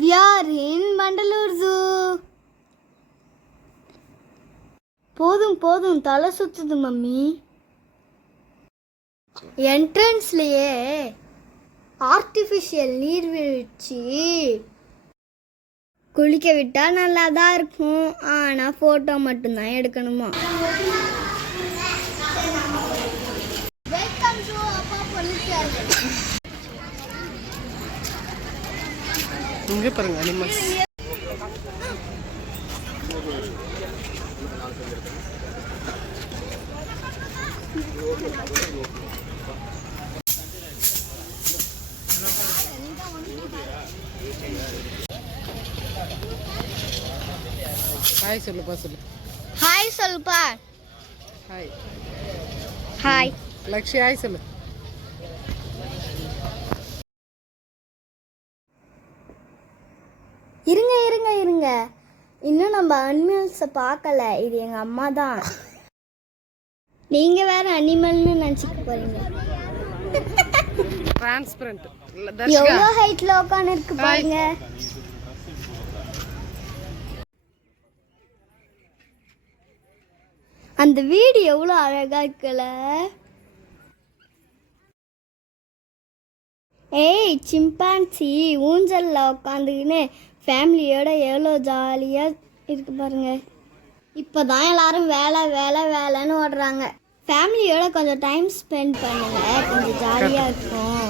We are in Mandalore Zoo. போதும் தலை சுத்துது மம்மி. என்ட்ரன்ஸ்லயே ஆர்டிஃபிஷியல் நீர்வீழ்ச்சி. குளிக்க விட்டா நல்லா தான் இருக்கும், ஆனா போட்டோ மட்டும்தான் எடுக்கணுமா? இங்க பாருங்க அனிமல்ஸ். ஹாய் சொல்லுப்பா சொல்லு. ஹாய் சொல்லுப்பா. ஹாய் ஹாய் லக்ஷ்யா ஹாய் சொல்லு. இருங்க இன்னும் நம்ம அனிமல்ஸை பார்க்கல. இது எங்கள் அம்மா தான். நீங்கள் வேற அனிமல்னு நினச்சிக்க போறீங்க. டிரான்ஸ்பரண்ட் எவ்வளோ ஹைட்டில் உட்காந்து இருக்கு பாருங்க. அந்த வீடு எவ்வளோ அழகா இருக்குல்ல. ஏய் சிம்பான்சி ஊஞ்சலில் உட்காந்துக்கின்னு ஃபேமிலியோட எவ்வளோ ஜாலியாக இருக்கு பாருங்க. இப்போ தான் எல்லாரும் வேலைன்னு ஓடுறாங்க. ஃபேமிலியோட கொஞ்சம் டைம் ஸ்பெண்ட் பண்ணுங்க, கொஞ்சம் ஜாலியாக இருக்கும்.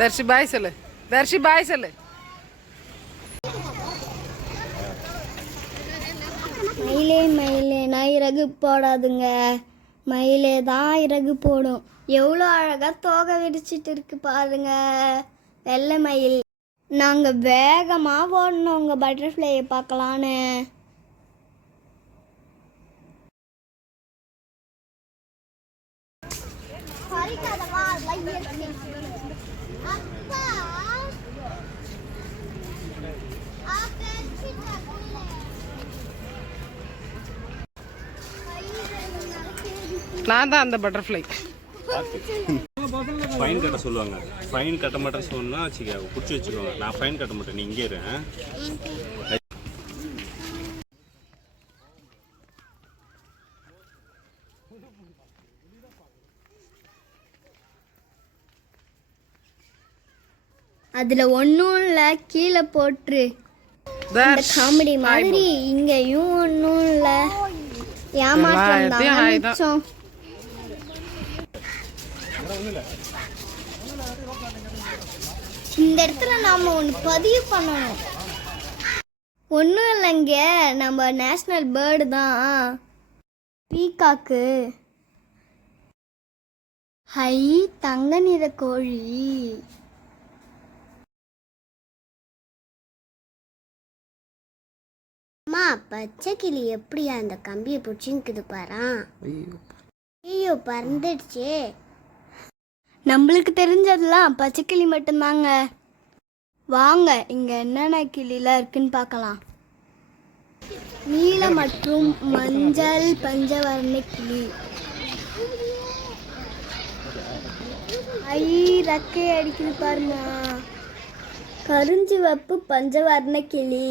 தர்ஷி பாய் சொல்லு. தர்ஷி பாய் சொல்லு. மயிலே நான் இறகு போடாதுங்க. மயிலே தான் இறகு போடும். எவ்வளோ அழகாக தோகை விரிச்சிட்டு இருக்கு பாருங்க வெள்ளை மயில். நாங்கள் வேகமாக ஓடணும் உங்கள் பட்டர்ஃப்ளையை பார்க்கலான்னு. நான் தான் அந்த பட்டர்ஃப்ளை. ஃபைன் கட்ட சொல்லுவாங்க. ஃபைன் கட்ட மாட்டேன்னு சொன்னா பிடிச்சி வச்சுருவாங்க. நான் ஃபைன் கட்ட மாட்டேன், நீ இங்கே இரு. அதில் ஒன்றும் இல்லை, கீழே போட்டுரு. காமெடி மாதிரி இங்கேயும் ஒன்றும் இல்லை. ஏமாற்றம் தான். இந்த இடத்துல நாம ஒன்று பதிவு பண்ணணும். ஒன்றும் இல்லைங்க, நம்ம நேஷ்னல் பேர்டு தான் பீகாக்கு. ஹை தங்க நிற கோழி. அம்மா பச்சை கிளி எப்படியா அந்த கம்பியை பிடிச்சிங்குது பாரா. ஐயோ பறந்துடுச்சே. நம்மளுக்கு தெரிஞ்சதெல்லாம் பச்சை கிளி மட்டும்தாங்க. வாங்க இங்க என்னென்ன கிளிலாம் இருக்குன்னு பார்க்கலாம். நீல மற்றும் மஞ்சள் பஞ்சவர்ண கிளி. ஐ ரக்கை அடிக்குது பாருங்க. கருஞ்சிவப்பு பஞ்சவர்ண கிளி.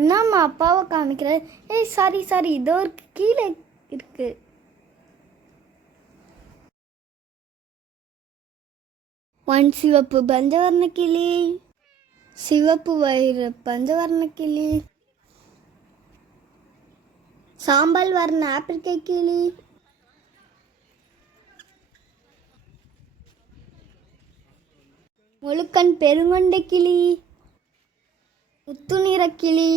என்னம்மா அப்பாவை காமிக்கிறது? ஏய் சாரி இதோ இருக்கு, கீழே இருக்கு. ஒன் சிவப்பு பஞ்சவர்ண கிளி, சிவப்பு வயிறு பஞ்சவர்ண கிளி, சாம்பல் வர்ண ஆப்பிரிக்கை கிளி, முழுக்கன் பெருங்கொண்ட கிளி, முத்து நிற கிளி,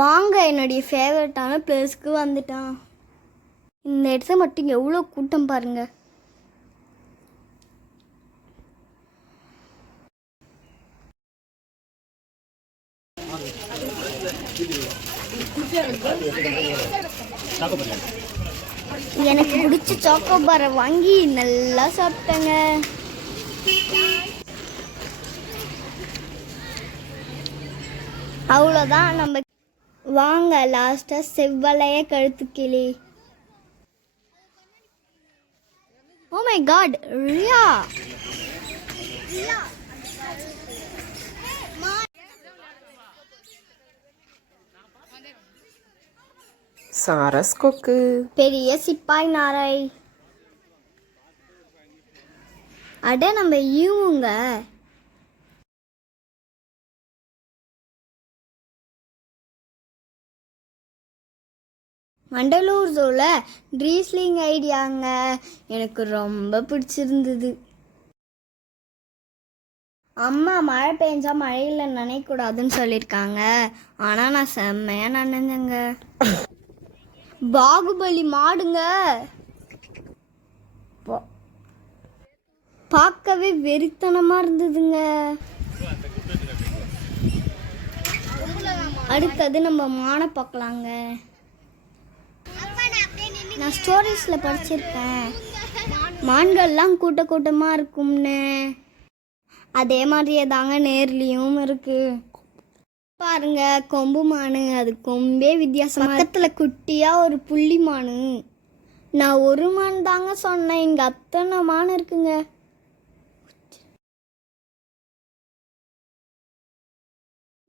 வாங்க என்னுடைய ஃபேவரட்டான பிளேஸ்க்கு வந்துட்டான். இந்த இடத்துல மட்டும் எவ்வளோ கூட்டம் பாருங்க. எனக்கு பிடிச்ச சாக்கோபாரை வாங்கி நல்லா சாப்பிட்டேங்க. அவ்வளோதான் நம்ம. வாங்க லாஸ்ட்டாக செவ்வலைய கழுத்து கிளி. ஓ மை காட், ரியா. சாரஸ் கொக்கு, பெரிய சிப்பாய் நாரை. அட நம்ம ஈவுங்க. மண்டலூர் ஜூவில் ட்ரீஸ்லிங் ஐடியாங்க எனக்கு ரொம்ப பிடிச்சிருந்தது. அம்மா மழை பெஞ்சா மழையில் நனையக்கூடாதுன்னு சொல்லியிருக்காங்க. ஆனால் நான் செம்மையாக நனைஞ்சேங்க. பாகுபலி மாடுங்க பார்க்கவே வெறித்தனமாக இருந்ததுங்க. அடுத்தது நம்ம மானை பார்க்கலாங்க. நான் ஸ்டோரிஸில் படிச்சிருக்கேன் மான்கள்லாம் கூட்ட கூட்டமாக இருக்கும்னு. அதே மாதிரியே தாங்க நேர்லேயும் இருக்கு. பாருங்க கொம்பு மானு, அது கொம்பே வித்தியாசம். பக்கத்தில் குட்டியாக ஒரு புள்ளி மானு. நான் ஒரு மான் தாங்க சொன்னேன், இங்கே அத்தனை மான் இருக்குங்க.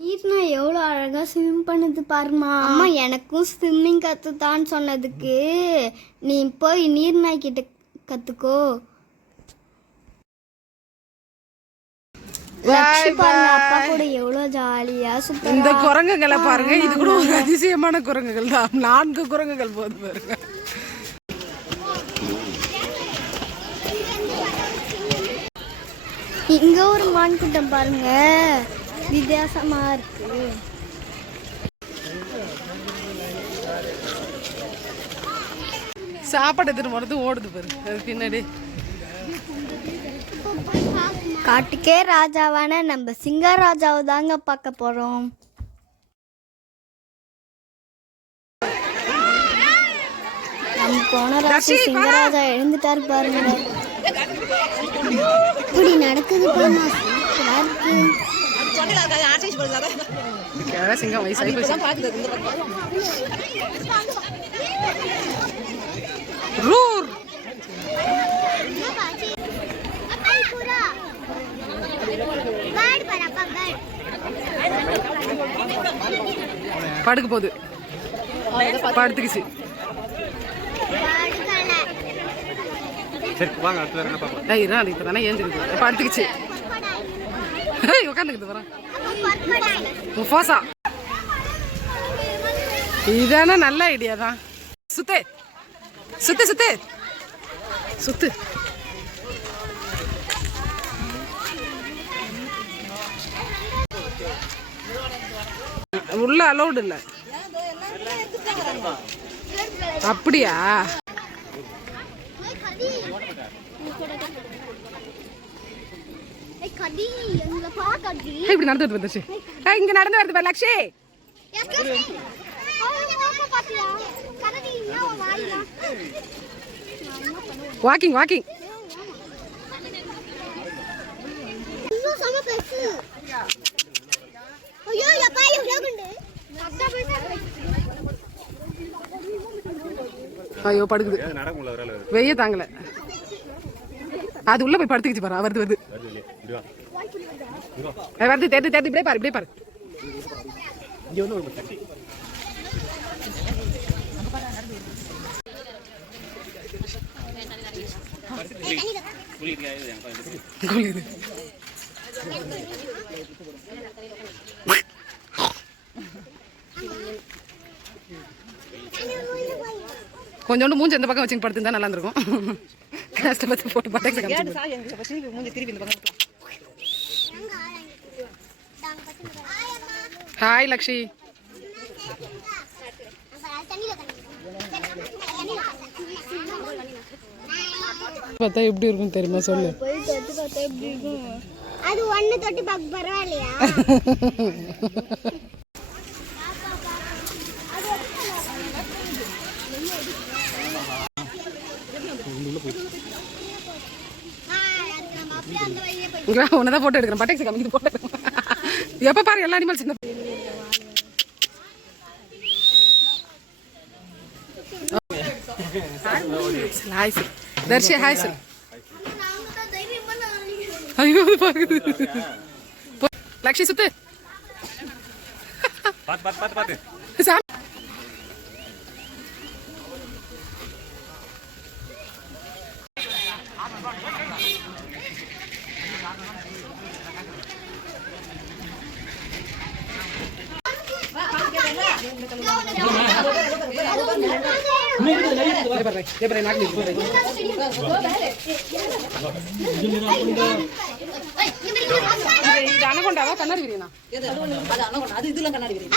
நீர்னா எவ்வளோ அழகாக ஸ்விம் பண்ணுது பாருமா. அம்மா எனக்கும் ஸ்விம்மிங் கற்றுத்தான்னு சொன்னதுக்கு நீ போய் நீர்நாய் கிட்ட கற்றுக்கோ. அப்பா கூட எவ்வளோ ஜாலியா சூப்பர். இந்த குரங்குகளை பாருங்க, இது கூட ஒரு அதிசயமான குரங்குகள் தான். 4 குரங்குகள் போது பாருங்க. இங்க ஒரு மான் கூட்டம் பாருங்க, வித்தியாசமா இருக்கு. சாப்பாடு எடுத்துட்டு போறது ஓடுது பாருங்க அது பின்னாடி. காட்டுக்கே ராஜாவான நம்ம சிங்கராஜாவை தாங்க பார்க்க போறோம். நம்ம போன ராசி சிங்கராஜா எழுந்துட்டாரு பாருங்க. இப்படி நடக்குது பாருங்க, சூப்பரா இருக்கு. சிங்கம் வயசாகி ரூர் படுக்க போகுது, படுத்துக்குச்சு. இப்பதானே ஏஞ்சிருக்கு, படுத்துக்குச்சு. உட்காந்துக்குது வரேன். இதான நல்ல ஐடியா தான். சுத்து சுத்து சுத்து சுத்து. உள்ள அலௌடு இல்லை. அப்படியா? இப்படி நடந்துட்டு வந்துச்சு. இங்க நடந்து வருது பாரு லக்ஷி. Walking walking. ஐயோ படுக்குது, வெய்ய தாங்கல. அது உள்ள போய் படுத்துக்கிச்சு பாரு. வருது வருது வருது, தேர்ந்து தேர்ந்து. இப்படியே பாரு, இப்படியே பாரு. கொஞ்சோண்டு மூஞ்சி இந்த பக்கம் வச்சு படுத்துருந்தா நல்லா இருந்திருக்கும். கஷ்டப்பட்டு போட்டு பட்டாக்ஸ். ஹாய் லக்ஷி. பார்த்தா எப்படி இருக்கும் தெரியுமா? சொல்லு. அது ஒண்ணு தொட்டு பார்க்க பரவாயில்லையா? இங்கே உன்னை தான் ஃபோட்டோ எடுக்கிறேன். பட்டேக்ஸ் காமிக்குது ஃபோட்டோ. எப்போ பாரு எல்லா அனிமல் சின்ன hi sir. Darshi hi sir. ஐயோ பாக்குது. லக்ஷி சுத்து. பாத்து இது அனகொண்டாவா கண்ணாடி விரியனா? அது இதெல்லாம் கண்ணாடி விரியன்.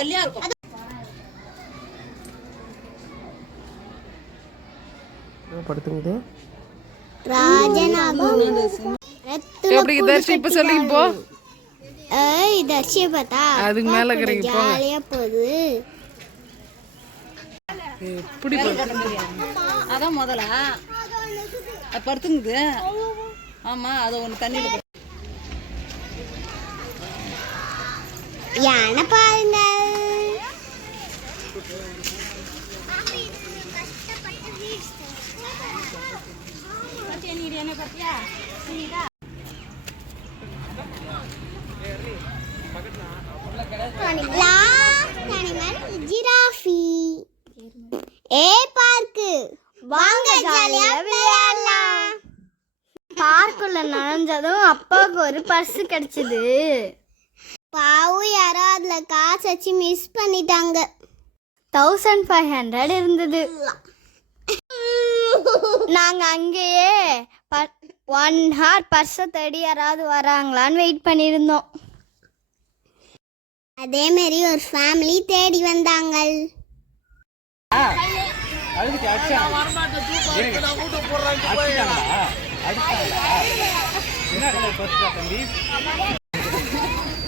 வெள்ளையா இருக்கும். படுத்துங்குது. ராஜநாகம் எப்படி தர்ஷி இப்ப சொல்லி போ. ஏய் தர்ஷியை பார்த்தா அதுக்கு மேல இருக்கறீங்க போங்க. ஜாலியா போகுது. எப்படி அதான் முதல்ல படுத்துங்குது. ஆமா அதை ஒன்று தண்ணியில் யானை பாருங்க. ஜிராஃபி. ஏ பார்க்கு வாங்க ஜாலியா விளையாடலாம். பார்க்குள்ள நுழைஞ்சதும் அப்பாவுக்கு ஒரு பர்ஸ் கிடைச்சது. பாவும் யாரோ அதுல காசு வச்சு மிஸ் பண்ணிட்டாங்க. 1500 இருந்தது. நாங்க அங்கேயே 1 hour பர்ஸை தேடி யாராவது வராங்களான்னு வெயிட் பண்ணியிருந்தோம். அதே மாதிரி ஒரு ஃபேமிலி தேடி வந்தாங்க.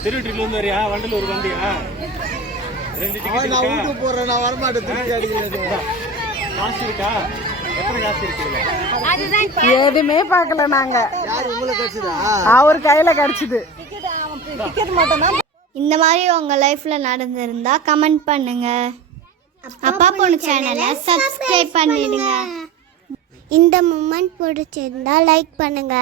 திருவட்டில இருந்து வரியா? வண்டலூர் வந்தியா? 2 டிக்கெட் நான் வீட்டுக்கு போறேன். நான் வர மாட்டேன். திருப்பி அடிக்கிறேன். காசு இருக்கா? எத்தனை காசு இருக்கு? எதுவுமே பார்க்கல நாங்க. யார் உங்களுக்கு கிடைச்சதா? அவர் கையில கிடைச்சது. டிக்கெட் மட்டும் தான். இந்த மாதிரி உங்க லைஃப்ல நடந்திருந்தா கமெண்ட் பண்ணுங்க. அப்பா பொண்ணு சேனலை சப்ஸ்கிரைப் பண்ணிடுங்க. இந்த மூமெண்ட் பிடிச்சிருந்தா லைக் பண்ணுங்க.